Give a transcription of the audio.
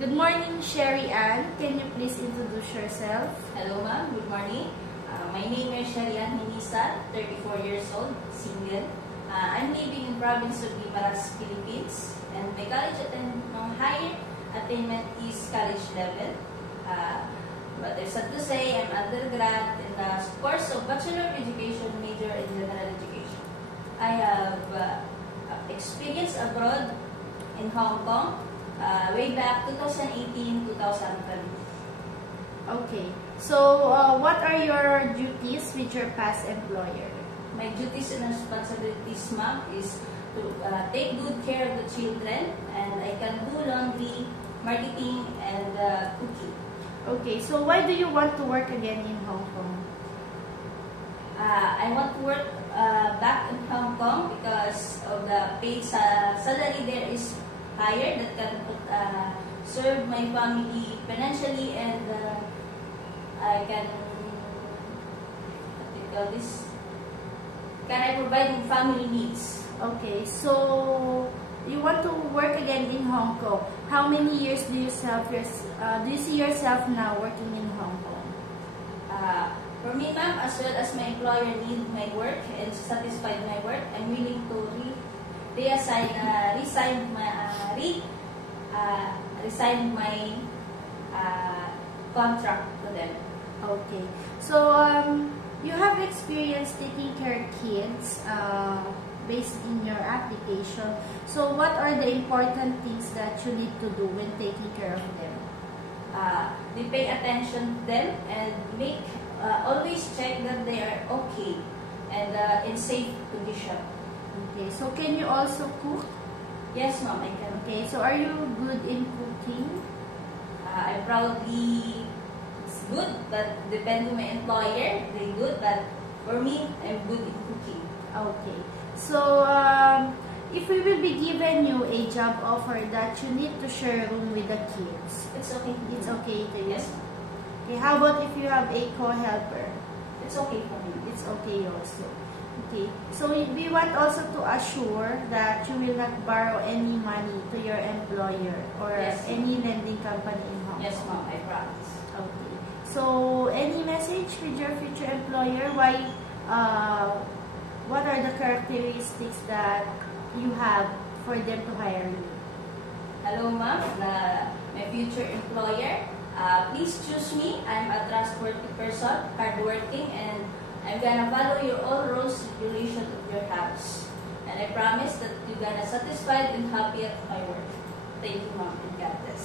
Good morning, Sherry Ann. Can you please introduce yourself? Hello ma'am, good morning. My name is Sherry Ann Hinisa, 34 years old, single. I'm living in province of Guimaras, Philippines, and my college higher attainment is college level. But there's sad to say, I'm undergrad in the course of Bachelor of Education, major in General Education. I have experience abroad in Hong Kong, way back 2018-2020. Okay. So, what are your duties with your past employer? My duties and responsibilities, ma'am, is to take good care of the children, and I can do laundry, marketing, and cooking. Okay. So, why do you want to work again in Hong Kong? I want to work back in Hong Kong because of the paid salary there is higher that can serve my family financially, and I can, what do you call this? Can I provide my family needs? Okay. So, you want to work again in Hong Kong. How many years do you see yourself now working in Hong Kong? For me, ma'am, as well as my employer need my work and satisfied my work, I'm willing to resign my contract to them. Okay. So, you have experience taking care of kids based in your application. So, what are the important things that you need to do when taking care of them? They pay attention to them and always check that they are okay and in safe condition. Okay. So, can you also cook? Yes, ma'am, I can. Okay. So, are you good in cooking? I probably it's good, but depend on my employer. They good, but for me, I'm good in cooking. Okay. So, if we will be given you a job offer that you need to share a room with the kids, It's okay. it's okay to you? Yes, ma'am. Okay. How about if you have a co-helper? It's okay for me. It's okay also. Okay. So, we want also to assure that you will not borrow any money to your employer or Yes. any lending company in Hong Kong. Yes, ma'am, I promise. Okay. So, any message with your future employer? What are the characteristics that you have for them to hire you? Hello, ma'am, my future employer. Please choose me. I'm a trustworthy person, hardworking, and I'm gonna follow your all rules and regulations of your house. And I promise that you're gonna satisfied and happy at my work. Thank you, ma'am, and God bless.